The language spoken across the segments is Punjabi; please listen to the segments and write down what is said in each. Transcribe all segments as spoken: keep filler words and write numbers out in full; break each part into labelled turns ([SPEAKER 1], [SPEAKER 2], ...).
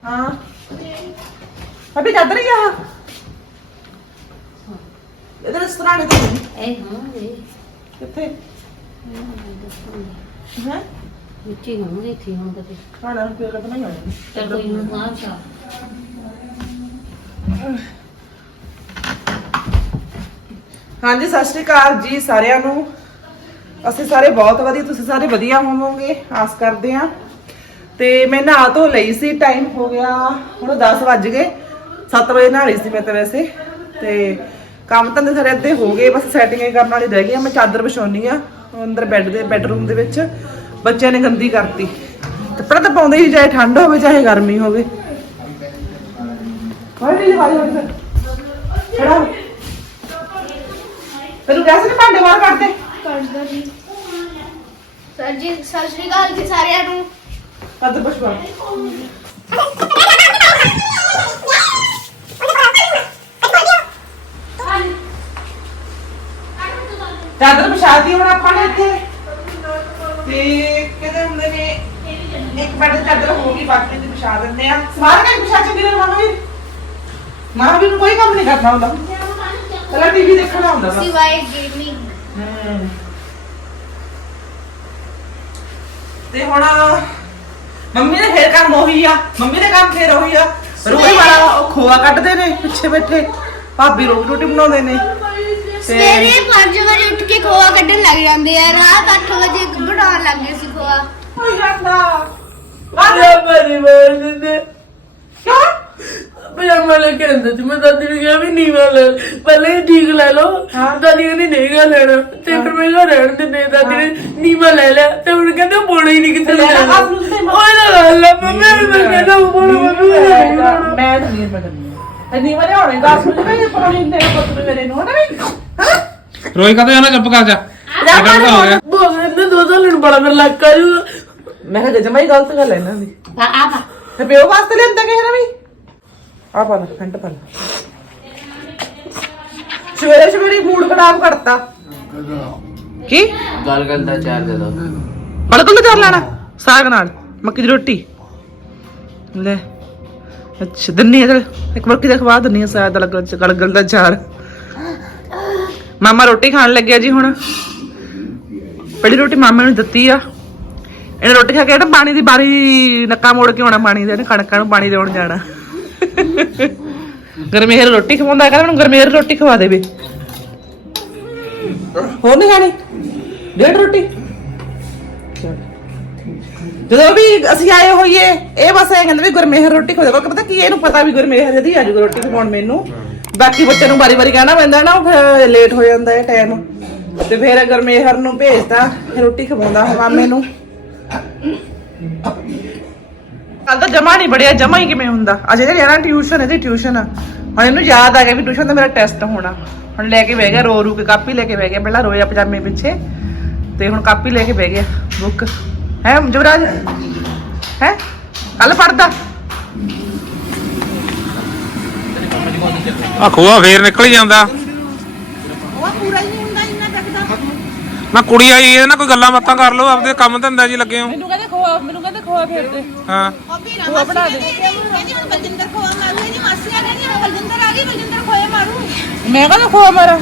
[SPEAKER 1] हाँ अभी चादर ही यहाँ इधर इस तरह नहीं
[SPEAKER 2] ए हां ए
[SPEAKER 1] कितने हैं
[SPEAKER 2] मिट्टी होंगी थी हम कभी
[SPEAKER 1] खाना पे का तो नहीं होगा
[SPEAKER 2] चल कोई ना वहां जा
[SPEAKER 1] हाँ जी सत श्री अकाल जी सारिਆਂ ਨੂੰ ਅਸੀਂ ਸਾਰੇ ਬਹੁਤ ਵਧੀਆ ਤੁਸੀਂ ਸਾਰੇ ਵਧੀਆ ਹੋਵੋਗੇ ਆਸ ਕਰਦੇ ਆ ਤੇ ਮੈਂ ਨਹਾ ਧੋ ਲਈ ਸੀ ਟਾਈਮ ਹੋ ਗਿਆ ਹੁਣ ਦਸ ਵੱਜ ਗਏ ਸੱਤ ਵਜੇ ਨਹਾ ਲਈ ਸੀ ਮੈਂ ਤਾਂ ਵੈਸੇ ਤੇ ਕੰਮ ਤਾਂ ਸਾਰੇ ਅੱਧੇ ਹੋ ਗਏ ਬਸ ਸੈਟਿੰਗ ਕਰਨ ਵਾਲੀ ਰਹਿ ਗਈ ਆ ਮੈਂ ਚਾਦਰ ਵਿਛਾਉਣੀ ਆ ਅੰਦਰ ਬੈੱਡ ਦੇ ਬੈੱਡਰੂਮ ਦੇ ਵਿੱਚ ਬੱਚਿਆਂ ਨੇ ਗੰਦੀ ਕਰਤੀ ਕੱਪੜਾ ਤਾਂ ਪਾਉਂਦੇ ਹੀ ਚਾਹੇ ਠੰਡ ਹੋਵੇ ਚਾਹੇ ਗਰਮੀ ਹੋਵੇ ਕੋਈ ਨਹੀਂ ਵਾਲੀ ਹੋ ਫਿਰ ਖੜਾ ਤੈਨੂੰ ਕੈਸੇ ਨੇ ਭਾਂਡੇ ਬਾਹਰ ਕੱਢ ਦੇ
[SPEAKER 3] ਕਰਦਾ ਜੀ ਸਰ ਜੀ ਸਤਿ ਸ਼੍ਰੀ ਅਕਾਲ ਜੀ ਸਾਰਿਆਂ ਨੂੰ
[SPEAKER 1] ਕੱਢ ਪੁਸ਼ਪਾ ਚਾਦਰ ਵਿਛਾਤੀ ਹੁਣ ਆਪਾਂ ਨੇ ਇੱਥੇ ਤੇ ਕਿਹਦੇ ਹੁੰਦੇ ਨੇ ਇੱਕ ਬੈੱਡ ਤੇ ਚਾਦਰ ਹੋ ਗਈ ਬਾਕੀ ਤੇ ਵਿਛਾ ਦਿੰਦੇ ਆ ਸਮਾਰ ਕੇ ਵਿਛਾ ਚੰਗੀ ਤਰ੍ਹਾਂ ਮਹਾਵੀਰ ਮਹਾਵੀਰ ਨੂੰ ਕੋਈ ਕੰਮ ਨਹੀਂ ਕਰਨਾ ਹੁੰਦਾ ਪਹਿਲਾਂ ਟੀਵੀ ਦੇਖਣਾ ਹੁੰਦਾ ਬਸ
[SPEAKER 3] ਸਿਵਾਏ ਗੇਮਿੰਗ
[SPEAKER 1] ਹਮ ਤੇ ਹੁਣ ਮੰਮੀ ਦੇ ਫੇਰ ਕੰਮ ਉਹੀ ਆ ਮੰਮੀ ਦੇ ਕੰਮ ਫੇਰ ਉਹੀ ਆ ਰੋਈ ਵਾਲਾ ਉਹ ਖੋਆ ਕੱਢਦੇ ਨੇ ਪਿੱਛੇ ਬੈਠੇ ਭਾਬੀ ਰੋਟੀ ਰੋਟੀ ਬਣਾਉਂਦੇ ਨੇ
[SPEAKER 3] ਸਵੇਰੇ ਪੰਜ ਵਜੇ ਉੱਠ ਕੇ ਖੋਆ ਕੱਢਣ ਲੱਗ ਜਾਂਦੇ ਆ ਰਾਤ ਅੱਠ ਵਜੇ ਬਣਾਉਣ ਲੱਗ ਗਏ ਸੀ ਖੋਆ
[SPEAKER 1] ਹੋ ਜਾਂਦਾ
[SPEAKER 4] ਮੇਰਾ ਪਰਿਵਾਰ ਦੇ
[SPEAKER 1] ਕਿਉਂ
[SPEAKER 4] ਪਜਾਮਾ ਲੈ ਕੇ ਆਂਦਾ ਸੀ ਮੈਂ ਦਾਦੀ ਨੂੰ ਕਿਹਾ ਵੀ ਨੀਵਾ ਲੈ ਪਹਿਲੇ ਹੀ ਠੀਕ ਲੈ ਲਓ ਦਾਦੀ ਕਹਿੰਦੀ ਨਹੀਂ ਗਾ ਲੈਣਾ ਤੇ ਫਿਰ ਮੈਂ ਕਿਹਾ ਰਹਿਣ ਦਿੰਦੇ ਦਾਦੀ ਨੇ ਨੀਵਾ ਲੈ ਲਿਆ ਤੇ ਹੁਣ ਕਹਿੰਦੇ ਪਾਉਣਾ ਹੀ ਨਹੀਂ ਕਿਤੇ ਲੈਣਾ ਉਹ ਨਾ ਲੈ ਮੰਮੀ ਮੈਂ ਕਹਿੰਦਾ ਪਾਉਣਾ
[SPEAKER 1] ਮੈਂ ਨਹੀਂ ਮੈਂ ਕਰਨੀ ਨਹੀਂ ਵਾਲੇ ਹੋਣੇ ਦਸ ਮਿੰਟ ਨਹੀਂ ਪਾਣੀ ਦੇ ਪੁੱਤ ਮੇਰੇ ਨੂੰ ਨਾ ਵੀ
[SPEAKER 5] ਰੋਈ ਕਦੋਂ ਜਾਣਾ ਚੁੱਪ ਕਰ ਜਾ ਇਹਦਾ ਤਾਂ ਹੋ ਗਿਆ
[SPEAKER 4] ਬੋਲ ਇਹਨੇ ਦੋ ਦੋ ਲੜ ਬੜਾ ਮੇਰਾ ਲੱਕ ਆ ਜੂ
[SPEAKER 1] ਮੈਂ ਕਿਹਾ ਜਮਾਈ ਗਲਤ ਗੱਲ ਹੈ ਇਹਨਾਂ ਦੀ
[SPEAKER 2] आ आ
[SPEAKER 1] ਤੇ ਪਿਓ ਵਾਸਤੇ ਲੈਂਦਾ ਕਿਸੇ ਨੇ ਵੀ ਆ ਪਾ ਲੈ ਫੰਟ ਪਾ ਲੈ ਸਵੇਰੇ ਸਵੇਰੇ ਮੂਡ ਖਰਾਬ ਕਰਤਾ ਕੀ
[SPEAKER 4] ਗੱਲ ਗੱਲ ਦਾ ਚਾਰ ਦੇ ਦੋ
[SPEAKER 1] ਬਲਗਲ ਦਾ ਚਾਰ ਲੈਣਾ ਸਾਗ ਨਾਲ ਮੱਕੀ ਦੀ ਰੋਟੀ ਲੈ ਅੱਛਾ ਦੰਨੀ ਇੱਕ ਮੱਕੀ ਦਾ ਖਵਾ ਦੰਨੀ ਸਾਗ ਦਾ ਲਗਲ ਗਲਗਲ ਦਾ ਚਾਰ ਮਾਮਾ ਰੋਟੀ ਖਾਣ ਲੱਗਿਆ ਜੀ ਹੁਣ ਪਹਿਲੀ ਰੋਟੀ ਮਾਮੇ ਨੂੰ ਦਿੱਤੀ ਆ ਇਹਨੇ ਰੋਟੀ ਖਾ ਕੇ ਨਾ ਪਾਣੀ ਦੀ ਬਾਰੀ ਨੱਕਾ ਮੋੜ ਕੇ ਆਉਣਾ ਪਾਣੀ ਦੇ ਕਣਕਾਂ ਨੂੰ ਪਾਣੀ ਦੇਉਣ ਜਾਣਾ ਗਰਮੇਰ ਰੋਟੀ ਖਵਾਉਂਦਾ ਕਹਿੰਦਾ ਮੈਨੂੰ ਗਰਮੇਰ ਰੋਟੀ ਖਵਾ ਦੇਵੇ ਹੋਰ ਨਹੀਂ ਖਾਣੀ ਡੇਢ ਰੋਟੀ ਜਦੋਂ ਵੀ ਅਸੀਂ ਆਏ ਹੋਈਏ ਇਹ ਬਸ ਇਹ ਕਹਿੰਦੇ ਵੀ ਗੁਰਮੇਹਰ ਰੋਟੀ ਖਵਾ ਦੇ ਕੋਈ ਪਤਾ ਕੀ ਇਹਨੂੰ ਪਤਾ ਵੀ ਗੁਰਮੇਹਰ ਜਦੀ ਆ ਜੂ ਰੋਟੀ ਖਵਾਉਣ ਮੈਨੂੰ ਬਾਕੀ ਬੱਚੇ ਨੂੰ ਵਾਰੀ ਵਾਰੀ ਕਹਿਣਾ ਪੈਂਦਾ ਨਾ ਉਹ ਲੇਟ ਹੋ ਜਾਂਦਾ ਹੈ ਟਾਈਮ ਤੇ ਫਿਰ ਗੁਰਮੇਹਰ ਨੂੰ ਭੇਜਦਾ ਰੋਟੀ ਖਵਾਉਂਦਾ ਮਾਮੇ ਨੂੰ ਕੱਲ ਤਾਂ ਜਮਾ ਨਹੀਂ ਬੜਿਆ ਜਮਾ ਹੀ ਕਿਵੇਂ ਹੁੰਦਾ ਅਜੇ ਜਿਹੜੀ ਨਾ ਟਿਊਸ਼ਨ ਇਹਦੀ ਟਿਊਸ਼ਨ ਆ ਹੁਣ ਇਹਨੂੰ ਯਾਦ ਆ ਗਿਆ ਵੀ ਟਿਊਸ਼ਨ ਦਾ ਮੇਰਾ ਟੈਸਟ ਹੋਣਾ ਹੁਣ ਲੈ ਕੇ ਬਹਿ ਗਿਆ ਰੋ ਰੂ ਕੇ ਕਾਪੀ ਲੈ ਕੇ ਬਹਿ ਗਿਆ ਪਹਿਲਾਂ ਰੋਇਆ ਪਜਾਮੇ ਪਿੱਛੇ ਤੇ ਹੁਣ ਕਾਪੀ ਲੈ ਕੇ ਬਹਿ ਗਿਆ ਬੁੱਕ ਹੈ ਜਵਰਾਜ ਹੈ ਕੱਲ ਪੜਦਾ
[SPEAKER 5] ਆ ਖੋਆ ਫੇਰ ਨਿਕਲ ਹੀ ਜਾਂਦਾ
[SPEAKER 1] ਉਹ ਪੂਰਾ ਹੀ ਨਹੀਂ ਹੁੰਦਾ ਇੰਨਾ ਦੇਖਦਾ
[SPEAKER 5] ਨਾ ਕੁੜੀ ਆਈ ਇਹਦੇ ਨਾਲ ਕੋਈ ਗੱਲਾਂ ਬਾਤਾਂ ਕਰ ਲਓ ਆਪਦੇ ਕੰਮ ਧੰਦਾ ਜੀ ਲੱਗੇ ਹੋ
[SPEAKER 1] ਮੈਨੂੰ ਕਹਿੰਦੇ ਖੋਆ ਮੈਨੂੰ ਕਹਿੰਦੇ ਖੋਆ ਫੇਰਦੇ
[SPEAKER 5] ਹਾਂ
[SPEAKER 1] ਖੋਆ ਬਣਾ ਦੇ
[SPEAKER 3] ਕਹਿੰਦੀ ਹੁਣ ਬਲਜਿੰਦਰ ਖੋਆ ਮਾਰੂ ਇਹਦੀ ਮਾਸੀ ਆ ਕਹਿੰਦੀ ਹੁਣ ਬਲਜਿੰਦਰ ਆ ਗਈ ਬਲਜਿੰਦਰ ਖੋਏ ਮਾਰੂ
[SPEAKER 1] ਮੈਂ ਕਹਿੰਦਾ ਖੋਆ ਮਾਰਾ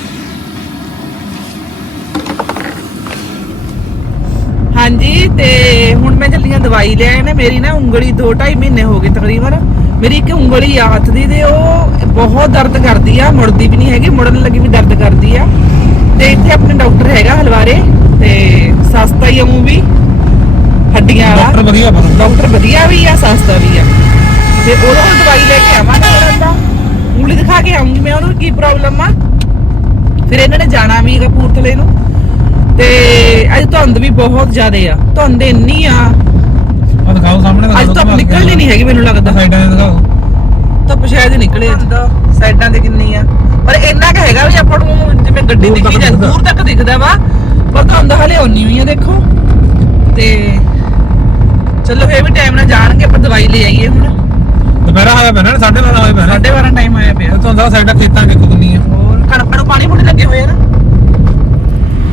[SPEAKER 1] ਹਾਂਜੀ ਤੇ ਹੁਣ ਮੈਂ ਚੱਲੀ ਆ ਦਵਾਈ ਲੈ ਆਏ ਨੇ ਮੇਰੀ ਨਾ ਉਂਗਲੀ ਦੋ ਢਾਈ ਮਹੀਨੇ ਹੋ ਗਏ ਤਕਰੀਬਨ ਮੇਰੀ ਇੱਕ ਉਂਗਲੀ ਆ ਹੱਥ ਦੀ ਤੇ ਉਹ ਬਹੁਤ ਦਰਦ ਕਰਦੀ ਆ ਮੁੜਦੀ ਵੀ ਨਹੀਂ ਹੈਗੀ ਮੁੜਨ ਲੱਗੀ ਵੀ ਦਰਦ ਕਰਦੀ ਆ ਤੇ ਇੱਥੇ ਆਪਣੇ ਡਾਕਟਰ ਹੈਗਾ ਹਲਵਾਰੇ ਤੇ ਸਸਤਾ ਹੀ ਆ ਉਹ ਵੀ ਹੱਡੀਆਂ ਵਾਲਾ
[SPEAKER 5] ਡਾਕਟਰ ਵਧੀਆ ਬਣ
[SPEAKER 1] ਡਾਕਟਰ ਵਧੀਆ ਵੀ ਆ ਸਸਤਾ ਵੀ ਆ ਤੇ ਉਹਦੇ ਕੋਲ ਦਵਾਈ ਲੈ ਕੇ ਆਵਾਂਗੇ ਤਾਂ ਉਂਗਲੀ ਦਿਖਾ ਕੇ ਆਉਂਗੀ ਮੈਂ ਉਹਨੂੰ ਕੀ ਪ੍ਰੋਬਲਮ ਆ ਫਿਰ ਇਹਨਾਂ ਨੇ ਜਾਣਾ ਵੀ ਕਪੂਰਥਲੇ ਨੂੰ ਤੇ ਅੱਜ ਧੁੰਦ ਵੀ ਬਹੁਤ ਜ਼ਿਆਦਾ ਆ ਧੁੰਦ ਇੰਨੀ ਆ
[SPEAKER 5] ਆ ਦਿਖਾਓ ਸਾਹਮਣੇ
[SPEAKER 1] ਅੱਜ ਧੁੱਪ ਨਿਕਲਦੀ ਨਹੀਂ ਹੈਗੀ ਮੈਨੂੰ ਲੱਗਦਾ
[SPEAKER 5] ਸਾਈਡਾਂ ਤੇ ਦਿਖਾਓ
[SPEAKER 1] ਧੁੱਪ ਸ਼ਾਇਦ ਨਿਕਲੇ ਅੱਜ ਤਾਂ ਸਾਈਡਾਂ ਤੇ ਕਿੰਨੀ ਆ ਪਰ ਇੰਨਾ ਕੁ ਹੈਗਾ ਵੀ ਆਪਾਂ ਨੂੰ ਜਿਵੇਂ ਗੱਡੀ ਦਿਖੀ ਜਾਂਦੀ ਦੂਰ ਤੱਕ ਦਿਖਦਾ ਵਾ ਪਰ ਧੁੰਦ ਹਲੇ ਉਨੀ ਹੋਈ ਆ ਦੇਖੋ ਤੇ ਚਲੋ ਫੇਰ ਵੀ ਟਾਈਮ ਨਾਲ ਜਾਣਗੇ ਆਪਾਂ ਦਵਾਈ ਲੈ ਆਈਏ ਹੁਣ
[SPEAKER 5] ਦੁਪਹਿਰਾ ਹੋਇਆ ਪੈਣਾ ਸਾਢੇ ਬਾਰਾਂ ਹੋਏ ਪੈਣਾ
[SPEAKER 1] ਸਾਢੇ ਬਾਰਾਂ ਟਾਈਮ ਹੋਇਆ ਪਿਆ
[SPEAKER 5] ਤੁਹਾਨੂੰ ਸਾਈਡਾਂ ਖੇਤਾਂ ਕਿੱਥੋਂ ਕਿੰਨੀ ਆ
[SPEAKER 1] ਹੋਰ ਕਣਕਾਂ ਨੂੰ ਪਾਣੀ ਪੂਣੀ ਲੱਗੇ ਹੋਏ ਆ ਨਾ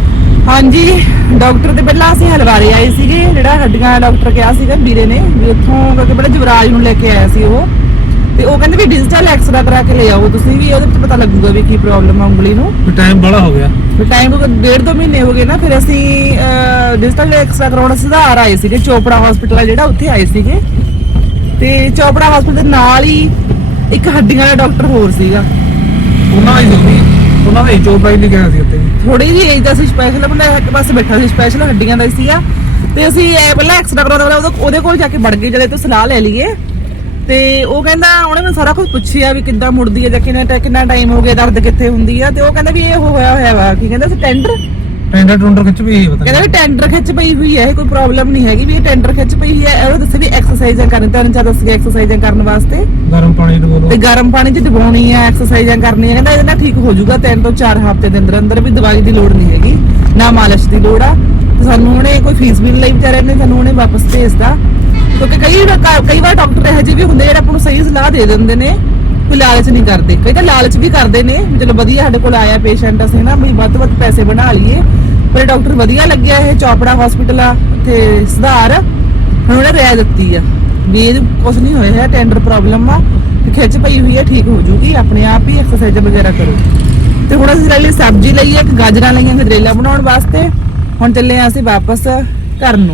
[SPEAKER 1] ਹਾਂਜੀ ਡਾਕਟਰ ਤੇ ਪਹਿਲਾਂ ਅਸੀਂ ਹਲਵਾਰੇ ਆਏ ਸੀਗੇ, ਜਿਹੜਾ ਹੱਡੀਆਂ ਵਾਲਾ ਡਾਕਟਰ ਕਿਹਾ ਸੀਗਾ ਵੀਰੇ ਨੇ ਵੀ ਉੱਥੋਂ ਕਿਉਂਕਿ ਪਹਿਲਾਂ ਜਵਰਾਜ ਨੂੰ ਲੈ ਕੇ ਆਇਆ ਸੀ ਉਹ, ਤੇ ਉਹ ਕਹਿੰਦੇ ਵੀ ਡਿਜੀਟਲ ਐਕਸਰਾ ਕਰਾ ਕੇ ਲੈ ਆਓ ਤੁਸੀਂ ਵੀ, ਉਹਦੇ ਵਿੱਚ ਪਤਾ ਲੱਗੂਗਾ ਵੀ ਕੀ ਪ੍ਰੋਬਲਮ ਆ ਉਂਗਲੀ ਨੂੰ।
[SPEAKER 5] ਟਾਈਮ ਬੜਾ ਹੋ ਗਿਆ,
[SPEAKER 1] ਵੀ ਟਾਈਮ ਡੇਢ ਦੋ ਮਹੀਨੇ ਹੋ ਗਏ ਨਾ। ਫਿਰ ਅਸੀਂ ਡਿਜੀਟਲ ਐਕਸਰਾ ਕਰਾਉਣ ਸੁਧਾਰ ਆਏ ਸੀਗੇ, ਚੋਪੜਾ ਹਸਪੀਟਲ ਆ ਜਿਹੜਾ, ਉੱਥੇ ਆਏ ਸੀਗੇ। ਤੇ ਚੋਪੜਾ ਹਸਪੀਟਲ ਦੇ ਨਾਲ ਹੀ ਇੱਕ ਹੱਡੀਆਂ ਵਾਲਾ ਡਾਕਟਰ ਹੋਰ ਸੀਗਾ,
[SPEAKER 5] ਉਹਨਾਂ ਦੀ ਹੁੰਦੀ ਉਹਨਾਂ ਦੇ ਚੋਪਾਈ ਨਹੀਂ ਗਿਆ ਸੀ ਉੱਤੇ
[SPEAKER 1] ਥੋੜੀ ਜਿਹੀ ਏਜ ਦਾ ਸੀ। ਸਪੈਸ਼ਲ ਬੰਦਾ ਇੱਕ ਪਾਸੇ ਬੈਠਾ ਸੀ, ਸਪੈਸ਼ਲ ਹੱਡੀਆਂ ਦਾ ਹੀ ਸੀਗਾ। ਤੇ ਅਸੀਂ ਇਹ ਪਹਿਲਾਂ ਐਕਸਰਾ ਕਰਾਉਣ ਵਾਲਾ ਉਹਦੇ ਕੋਲ ਜਾ ਕੇ ਵੜ ਗਏ ਜਿਹੜੇ ਤੋਂ ਸਲਾਹ ਲੈ ਲਈਏ। ਤੇ ਉਹ ਕਹਿੰਦਾ ਉਹਨੇ ਮੈਨੂੰ ਸਾਰਾ ਕੁਝ ਪੁੱਛਿਆ ਵੀ ਕਿੱਦਾਂ ਮੁੜਦੀ ਹੈ ਜਾਂ ਕਿੰਨਾ ਕਿੰਨਾ ਟਾਈਮ ਹੋ ਗਿਆ, ਦਰਦ ਕਿੱਥੇ ਹੁੰਦੀ ਆ। ਤੇ ਉਹ ਕਹਿੰਦਾ ਵੀ ਇਹ ਹੋਇਆ ਹੋਇਆ ਵਾ, ਕੀ ਕਹਿੰਦਾ ਸੀ ਟੈਂਡਰ
[SPEAKER 5] ਟੈਂਡਰ ਟੁੰਡਰ ਖਿੱਚ ਵੀ ਪਤਾ
[SPEAKER 1] ਕਹਿੰਦਾ ਵੀ ਟੈਂਡਰ ਖਿੱਚ ਪਈ ਹੋਈ ਹੈ, ਇਹ ਕੋਈ ਪ੍ਰੋਬਲਮ ਨਹੀਂ ਹੈਗੀ ਵੀ ਇਹ ਟੈਂਡਰ ਖਿੱਚ ਪਈ ਹੈ। ਉਹ ਦੱਸੇ ਵੀ ਐਕਸਰਸਾਈਜ਼ਾਂ ਕਰਨ, ਤਿੰਨ ਚਾਰ ਦੱਸ ਗਿਆ ਐਕਸਰਸਾਈਜ਼ਾਂ ਕਰਨ ਵਾਸਤੇ,
[SPEAKER 5] ਗਰਮ ਪਾਣੀ ਡਬੋਲੋ
[SPEAKER 1] ਤੇ ਗਰਮ ਪਾਣੀ 'ਚ ਡੁਬਾਉਣੀ ਹੈ, ਐਕਸਰਸਾਈਜ਼ਾਂ ਕਰਨੀਆਂ। ਕਹਿੰਦਾ ਇਹਦੇ ਨਾਲ ਠੀਕ ਹੋ ਜਾਊਗਾ ਤਿੰਨ ਤੋਂ ਚਾਰ ਹਫ਼ਤੇ ਦੇ ਅੰਦਰ ਅੰਦਰ, ਵੀ ਦਵਾਈ ਦੀ ਲੋੜ ਨਹੀਂ ਹੈਗੀ ਨਾ ਮਾਲਿਸ਼ ਦੀ ਲੋੜ ਆ। ਤੇ ਸਾਨੂੰ ਉਹਨੇ ਕੋਈ ਫੀਸ ਵੀ ਨਹੀਂ ਲਈ ਵਿਚਾਰੇ ਨੇ, ਸਾਨੂੰ ਉਹਨੇ ਵਾਪਸ ਭੇਜਦਾ। ਕਿਉਂਕਿ ਕਈ ਕਈ ਵਾਰ ਡਾਕਟਰ ਇਹੋ ਜਿਹੇ ਵੀ ਹੁੰਦੇ ਜਿਹੜੇ ਆਪਾਂ ਨੂੰ ਸਹੀ ਸਲਾਹ ਦੇ ਦਿੰਦੇ ਨੇ, ਕੋਈ ਲਾਲਚ ਨਹੀਂ ਕਰਦੇ। ਕਈ ਤਾਂ ਲਾਲਚ ਵੀ ਕਰਦੇ ਨੇ, ਚਲੋ ਵਧੀਆ ਸਾਡੇ ਕੋਲ ਆਇਆ ਪੇਸ਼ੈਂਟ, ਅਸੀਂ ਨਾ ਵੀ ਵੱਧ ਤੋਂ ਵੱਧ ਪੈਸੇ ਬਣਾ ਲਈਏ। ਪਰ ਡਾਕਟਰ ਵਧੀਆ ਲੱਗਿਆ, ਇਹ ਚੋਪੜਾ ਹਸਪੀਟਲ ਆ ਉੱਥੇ ਸੁਧਾਰ, ਹੁਣ ਉਹਨੇ ਰਾਇ ਦਿੱਤੀ ਆ ਵੀ ਇਹ ਕੁਝ ਨਹੀਂ ਹੋਇਆ ਹੈ, ਟੈਂਡਰ ਪ੍ਰੋਬਲਮ ਆ ਤੇ ਖਿੱਚ ਪਈ ਹੋਈ ਹੈ, ਠੀਕ ਹੋ ਜੂਗੀ, ਆਪਣੇ ਆਪ ਹੀ ਐਕਸਰਸਾਈਜ਼ ਵਗੈਰਾ ਕਰੋ। ਤੇ ਹੁਣ ਅਸੀਂ ਲਈ ਸਬਜ਼ੀ ਲਈ ਇੱਕ ਗਾਜਰਾਂ ਲਈਆਂ ਗਜਰੇਲਾ ਬਣਾਉਣ ਵਾਸਤੇ। ਹੁਣ ਚੱਲੇ ਆ ਅਸੀਂ ਵਾਪਸ ਘਰ ਨੂੰ।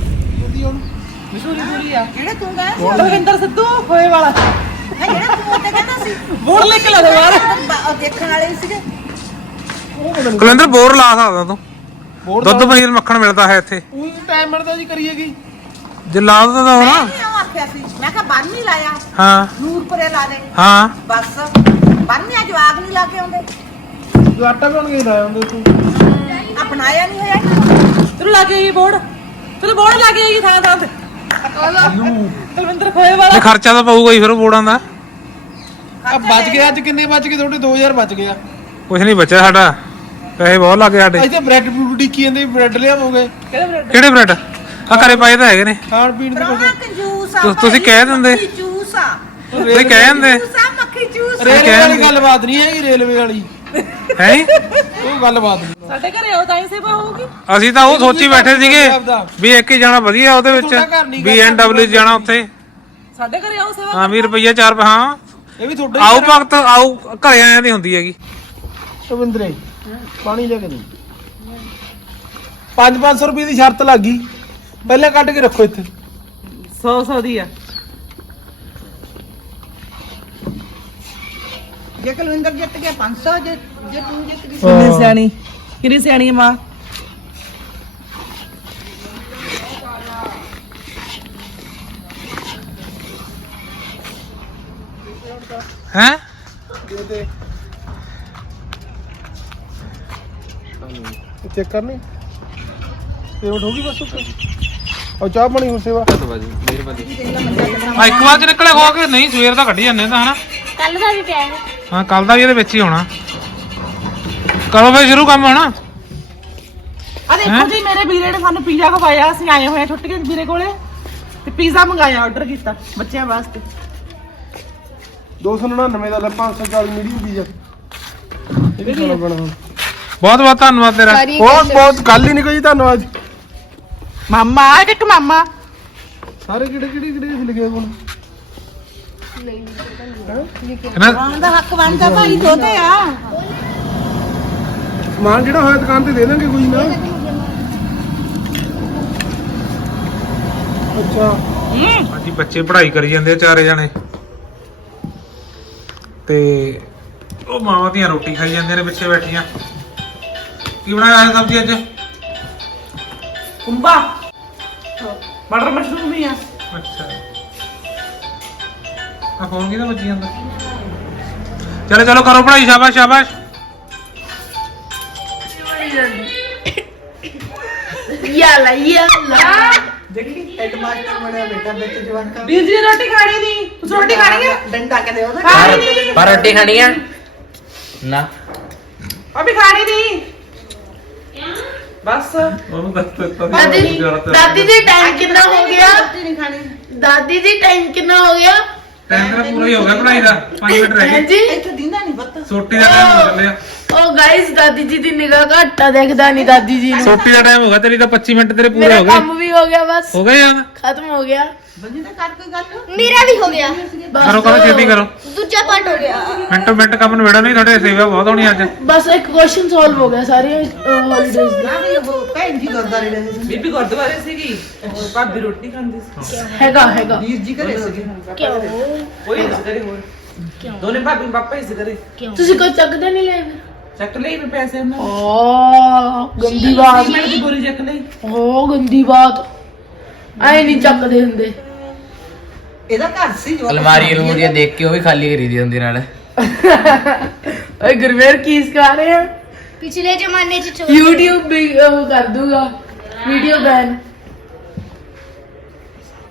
[SPEAKER 3] ਜਿਹੜਾ ਤੂੰ ਗਿਆ
[SPEAKER 1] ਬਲਵਿੰਦਰ ਸਿੱਧੂ ਹੋਏ ਵਾਲਾ
[SPEAKER 3] ਜਿਹੜਾ ਤੂੰ ਉੱਤੇ ਕਹਿੰਦਾ ਸੀ
[SPEAKER 1] ਬੋਲ ਲੈ ਕੇ ਲਾ ਦੇ ਬਾਹਰ।
[SPEAKER 3] ਉਹ ਦੇਖਣ ਵਾਲੇ ਸੀਗੇ।
[SPEAKER 5] ਕੁਲਿੰਦਰ ਬੋਰ ਲਾ ਸਕਦਾ ਤੂੰ, ਦੁੱਧ ਪਨੀਰ ਮੱਖਣ ਮਿਲਦਾ ਹੈ ਇੱਥੇ।
[SPEAKER 6] ਉਹ ਟਾਈਮ ਮਿਲਦਾ ਜੀ ਕਰੀਏਗੀ।
[SPEAKER 5] ਜੇ ਲਾ ਦਿੰਦਾ ਤਾਂ
[SPEAKER 3] ਮੈਂ
[SPEAKER 5] ਹੋਣਾ।
[SPEAKER 3] ਕਿਉਂ ਆਖਿਆ ਸੀ, ਮੈਂ ਕਿਹਾ ਬੰਨ ਨਹੀਂ ਲਾਇਆ,
[SPEAKER 5] ਹਾਂ
[SPEAKER 3] ਨੂਰਪੁਰੇ ਲਾ ਦੇ
[SPEAKER 5] ਹਾਂ
[SPEAKER 3] ਬਸ। ਬੰਨਿਆ ਜਵਾਬ ਨਹੀਂ ਲਾ ਕੇ ਆਉਂਦੇ,
[SPEAKER 6] ਜੋ ਆਟਾ ਬਣ ਕੇ ਲਾਇਆ ਹੁੰਦੇ ਤੂੰ।
[SPEAKER 3] ਅਪਣਾਇਆ ਨਹੀਂ ਹੋਇਆ।
[SPEAKER 1] ਤੈਨੂੰ ਲਾ ਕੇ ਆਈ ਬੋਰਡ, ਤੈਨੂੰ ਬੋਰਡ ਲਾ ਕੇ ਆਈ ਥਾਂ ਥਾਂ ਤੇ। ਬਲਵਿੰਦਰ ਖੋਏ ਵਾਲਾ
[SPEAKER 5] ਤੇ ਖਰਚਾ ਤਾਂ ਪਊਗਾ ਹੀ ਫਿਰ ਉਹ ਬੋੜਾਂ ਦਾ।
[SPEAKER 6] ਆ ਬਚ ਗਿਆ ਅੱਜ ਕਿੰਨੇ ਬਚ ਗਏ ਤੁਹਾਡੇ? ਦੋ ਹਜ਼ਾਰ ਬਚ ਗਿਆ।
[SPEAKER 5] ਕੁਛ ਨਹੀਂ ਬਚਿਆ ਸਾਡਾ, ਪੈਸੇ ਬਹੁਤ ਲੱਗੇ ਸਾਡੇ।
[SPEAKER 6] ਅੱਜ ਤਾਂ ਬ੍ਰੈਡ ਬਰੂਡ ਡਿੱਕੀ ਜਾਂਦੇ, ਬ੍ਰੈਡ ਲਿਆਵੋਗੇ।
[SPEAKER 5] ਕਿਹੜੇ ਬ੍ਰੈਡ ਆ? ਘਰੇ ਪਾਏ ਤਾਂ ਹੈਗੇ ਨੇ।
[SPEAKER 6] ਖਾਣ ਪੀਣ ਦੇ
[SPEAKER 3] ਪਰੋਣਾ ਕੰਜੂਸ ਆ
[SPEAKER 5] ਤੁ- ਤੁਸੀਂ ਕਹਿ ਦਿੰਦੇ।
[SPEAKER 3] ਮੱਖੀ ਚੂਸ ਆ,
[SPEAKER 5] ਤੁਸੀਂ ਕਹਿ ਦਿੰਦੇ
[SPEAKER 3] ਚੂਸ ਆ, ਮੱਖੀ ਚੂਸ ਆ।
[SPEAKER 6] ਰੇਲਵੇ ਵਾਲੀ ਗੱਲਬਾਤ ਨਹੀਂ ਹੈਗੀ, ਰੇਲਵੇ ਵਾਲੀ
[SPEAKER 5] ਹੈ।
[SPEAKER 6] ਉਹ ਗੱਲਬਾਤ ਨਹੀਂ।
[SPEAKER 1] ਸਾਡੇ ਘਰੇ ਆਓ ਤਾਂ ਹੀ ਸੇਵਾ ਹੋਊਗੀ।
[SPEAKER 5] ਅਸੀਂ ਤਾਂ ਉਹ ਸੋਚੀ ਬੈਠੇ ਸੀਗੇ ਵੀ ਇੱਕ ਹੀ ਜਾਣਾ ਵਧੀਆ ਉਹਦੇ ਵਿੱਚ, ਬੀ ਐਨ ਡਬਲਿਊ ਜਾਣਾ ਉੱਥੇ।
[SPEAKER 1] ਸਾਡੇ ਘਰੇ ਆਓ ਸੇਵਾ।
[SPEAKER 5] ਹਾਂ ਵੀਹ ਰੁਪਈਆ ਚਾਰ। ਹਾਂ
[SPEAKER 6] ਇਹ ਵੀ ਤੁਹਾਡਾ
[SPEAKER 5] ਆਓ ਭਗਤ ਆਓ, ਘਰੇ ਆਇਆਂ ਦੀ ਹੁੰਦੀ ਹੈਗੀ।
[SPEAKER 6] ਰਵਿੰਦਰੇ ਪਾਣੀ ਲੈ ਕੇ ਦੇ। ਪੰਜ ਪੰਜ ਸੌ ਰੁਪਏ ਦੀ ਸ਼ਰਤ ਲੱਗ ਗਈ, ਪਹਿਲਾਂ ਕੱਢ ਕੇ ਰੱਖੋ ਇੱਥੇ।
[SPEAKER 1] ਸੌ ਸੌ ਦੀ ਆ।
[SPEAKER 3] ਜੇ ਕੁਲਵਿੰਦਰ ਜਿੱਤ ਗਿਆ ਪੰਜ ਸੌ, ਜੇ ਜੇ ਤੂੰ ਜਿੱਤ ਗਈ
[SPEAKER 1] ਕਿੰਨੀ ਸਿਆਣੀ, ਕਿੰਨੀ ਸਿਆਣੀ ਆ ਮਾਂ।
[SPEAKER 5] ਹੈ
[SPEAKER 6] ਚੈੱਕ ਕਰਨੀ ਪੇਮੈਂਟ ਹੋ ਗਈ ਬਸ ਉੱਤੇ। ਔਰ ਚਾਹ ਪਾਣੀ ਹੋਰ ਸੇਵਾ।
[SPEAKER 5] ਆ ਇੱਕ ਵਾਰ ਚ ਨਿਕਲੇ ਖੋ ਕੇ ਨਹੀਂ, ਸਵੇਰ ਦਾ ਕੱਢੀ ਜਾਂਦੇ ਤਾਂ ਹਨਾ।
[SPEAKER 2] ਕੱਲ ਦਾ ਵੀ ਪਿਆ ਹੈ।
[SPEAKER 5] ਹਾਂ ਕੱਲ ਦਾ ਵੀ ਇਹਦੇ ਵਿੱਚ ਹੀ ਹੋਣਾ। ਕਰੋ ਫੇਰ ਸ਼ੁਰੂ ਕੰਮ ਹੋਣਾ।
[SPEAKER 1] ਆ ਦੇਖੋ ਜੀ ਮੇਰੇ ਵੀਰੇ ਨੇ ਸਾਨੂੰ ਪੀਜ਼ਾ ਖਵਾਇਆ, ਅਸੀਂ ਆਏ ਹੋਏ ਆ ਛੁੱਟ ਕੇ ਵੀਰੇ ਕੋਲੇ ਤੇ ਪੀਜ਼ਾ ਮੰਗਾਇਆ, ਆਰਡਰ ਕੀਤਾ ਬੱਚਿਆਂ ਵਾਸਤੇ।
[SPEAKER 6] ਦੋ ਸੌ ਨੜਿਨਵੇਂ ਦਾ ਲੈ, ਪੰਜ ਸੌ ਚਾਲੀ ਮੀਡੀਅਮ ਪੀਜ਼ਾ। ਇਹ ਵੀ ਖਾਣਾ ਪੈਣਾ ਹੁਣ।
[SPEAKER 5] ਬਹੁਤ ਬਹੁਤ ਧੰਨਵਾਦ ਤੇਰਾ।
[SPEAKER 6] ਬਹੁਤ ਬਹੁਤ ਗੱਲ ਹੀ ਨਹੀਂ ਕੋਈ ਧੰਨਵਾਦ।
[SPEAKER 1] ਮਾਮਾ ਇੱਕ ਇੱਕ ਮਾਮਾ
[SPEAKER 6] ਸਾਰੇ ਕਿਹੜੇ ਕਿਹੜੇ ਕਿਹੜੇ ਲਿਖੇ ਹੁਣ?
[SPEAKER 5] ਇਹਨਾਂ
[SPEAKER 3] ਖਾਣ ਦਾ ਹੱਕ ਬਣਦਾ ਭਾਈ, ਦੋਤੇ ਆ।
[SPEAKER 6] ਸਮਾਨ ਜਿਹੜਾ ਹੋਇਆ ਦੁਕਾਨ ਤੇ ਦੇ ਦਾਂਗੇ ਕੋਈ ਨਾ। ਅੱਛਾ
[SPEAKER 5] ਹਾਂਜੀ ਬੱਚੇ ਪੜ੍ਹਾਈ ਕਰੀ ਜਾਂਦੇ ਆ ਚਾਰੇ ਜਾਣੇ, ਤੇ ਉਹ ਮਾਵਾਂ ਦੀਆਂ ਰੋਟੀ ਖਾਈ ਜਾਂਦੇ ਨੇ ਪਿੱਛੇ ਬੈਠੀਆਂ। ਕੀ ਬਣਾਇਆ ਹੈ ਸਬਜ਼ੀ ਅੱਜ?
[SPEAKER 1] ਕੁੰਬਾ ਮਟਰ ਮਸ਼ਰੂਮ ਵੀ ਆ।
[SPEAKER 5] ਅੱਛਾ ਆ ਫੋਨ ਕਿਹਦਾ ਵੱਜੀ ਜਾਂਦਾ? ਚਲੋ ਚਲੋ ਕਰੋ ਪੜ੍ਹਾਈ, ਸ਼ਾਬਾਸ਼ ਸ਼ਾਬਾਸ਼।
[SPEAKER 3] ਯਾਲਾ ਯਾਲਾ
[SPEAKER 1] ਦੇਖੀ ਹੈਡਮਾਸਟਰ ਬਣਿਆ ਬੇਟਾ ਵਿੱਚ ਜਵਾਨ। ਵੀਰ ਜੀ ਰੋਟੀ ਖਾਣੀ ਨਹੀਂ, ਤੁਸੀਂ ਰੋਟੀ ਖਾਣੀ ਹੈ?
[SPEAKER 3] ਡੰਡਾ ਕੇ ਦੇ ਉਹਦਾ।
[SPEAKER 1] ਖਾਣੀ ਨਹੀਂ
[SPEAKER 7] ਪਰ ਰੋਟੀ ਖਾਣੀ ਆ ਨਾ।
[SPEAKER 1] ਅਭੀ ਖਾਣੀ ਨਹੀਂ ਬਸ।
[SPEAKER 5] ਉਹਨੂੰ ਦੱਸ ਦਿੱਤਾ
[SPEAKER 3] ਦਾਦੀ ਦਾਦੀ ਜੀ ਟਾਈਮ ਕਿੰਨਾ ਹੋ ਗਿਆ? ਰੋਟੀ ਨਹੀਂ ਖਾਣੀ ਦਾਦੀ ਜੀ, ਟਾਈਮ ਕਿੰਨਾ ਹੋ ਗਿਆ?
[SPEAKER 5] ਟਾਈਮ ਤੇਰਾ ਪੂਰਾ ਹੀ ਹੋ ਗਿਆ ਪੜ੍ਹਾਈ ਦਾ, ਪੰਜ ਮਿੰਟ ਰਹਿ ਗਏ।
[SPEAKER 3] ਜੀ
[SPEAKER 1] ਇੱਥੇ ਦਿੰਦਾ ਨਹੀਂ ਬੱਤ।
[SPEAKER 5] ਸੋਟੀ ਦਾ ਟਾਈਮ ਹੋ ਚੱਲਿਆ।
[SPEAKER 4] ਉਹ ਗਾਇਸ ਦਾਦੀ ਜੀ ਦੀ ਨਿਗਾਹ ਘੱਟਾ ਦੇਖਦਾ ਨਹੀਂ ਦਾਦੀ ਜੀ ਨੂੰ
[SPEAKER 5] ਛੋਟੀ ਦਾ ਟਾਈਮ ਹੋ ਗਿਆ ਤੇਰੀ ਤਾਂ ਪੱਚੀ ਮਿੰਟ ਤੇਰੇ ਪੂਰੇ
[SPEAKER 4] ਮੇਰਾ
[SPEAKER 5] ਹੋ ਗਏ
[SPEAKER 4] ਕੰਮ ਵੀ ਹੋ ਗਿਆ ਬਸ
[SPEAKER 5] ਹੋ ਗਏ ਯਾਦ
[SPEAKER 4] ਖਤਮ ਹੋ ਗਿਆ
[SPEAKER 1] ਬੰਜੀ ਤਾਂ ਕਰ ਕੋਈ ਗੱਲ
[SPEAKER 3] ਮੇਰਾ ਵੀ ਹੋ ਗਿਆ
[SPEAKER 5] ਕਰੋ ਕਰੋ ਛੇਤੀ ਕਰੋ
[SPEAKER 3] ਦੂਜਾ ਪਾਰਟ ਹੋ ਗਿਆ
[SPEAKER 5] ਮਿੰਟੋ ਮਿੰਟ ਕੰਮ ਨਵੇੜੋ ਨਹੀਂ ਤੁਹਾਡੇ ਸੇਵਾ ਬਹੁਤ ਹੋਣੀ ਅੱਜ
[SPEAKER 4] ਬਸ ਇੱਕ ਕੁਐਸਚਨ ਸੋਲਵ ਹੋ ਗਿਆ ਸਾਰੀਆਂ ਹੌਲੀਡੇਜ਼ ਦੇ
[SPEAKER 1] ਨਾ ਵੀ ਉਹ ਭੈਣ ਜੀ ਗੁਰਦੁਆਰੇ ਰਹੇ ਸੀ ਬੀਬੀ ਗੁਰਦੁਆਰੇ ਸੀਗੀ ਉਹ ਭਾਬੀ ਰੋਟੀ ਖਾਂਦੀ ਸੀ
[SPEAKER 4] ਹੈਗਾ ਹੈਗਾ
[SPEAKER 1] ਵੀਰ ਜੀ ਘਰੇ ਸੀਗੇ
[SPEAKER 3] ਕਿਉਂ
[SPEAKER 1] ਕੋਈ ਨਹੀਂ ਕਰੇ ਹੋਰ ਦੋਨੇ ਭਾਬੀ ਪਾਪਾ ਹੀ ਸੀ ਘਰੇ
[SPEAKER 4] ਤੁਸੀਂ ਕੋਈ ਚੱਕਦੇ ਨਹੀਂ ਲੈ
[SPEAKER 1] ਚੱਕ ਲਈ ਮੈਂ ਪੈਸੇ ਉਹਨਾਂ ਨੇ
[SPEAKER 4] ਓ ਗੰਦੀ ਬਾਤ
[SPEAKER 1] ਮੈਂ ਦੀ ਗੋਲੀ ਚੱਕ ਲਈ
[SPEAKER 4] ਓ ਗੰਦੀ ਬਾਤ ਆਏ ਨਹੀਂ ਚੱਕਦੇ ਹੁੰਦੇ
[SPEAKER 1] ਇਹਦਾ ਘਰ ਸੀ ਜੋ
[SPEAKER 7] ਅਲਮਾਰੀ ਅਲਮੂਰੀਆ ਦੇਖ ਕੇ ਉਹ ਵੀ ਖਾਲੀ ਕਰੀ ਦੀ ਹੁੰਦੀ ਨਾਲ
[SPEAKER 4] ਓਏ ਗੁਰਵੇਰ ਕੀ ਸਿਖਾ ਰਹੇ ਆ
[SPEAKER 3] ਪਿਛਲੇ ਜ਼ਮਾਨੇ ਚ ਚੋਰ
[SPEAKER 4] YouTube ਵੀ ਉਹ ਕਰ ਦੂਗਾ ਵੀਡੀਓ ਬੈਨ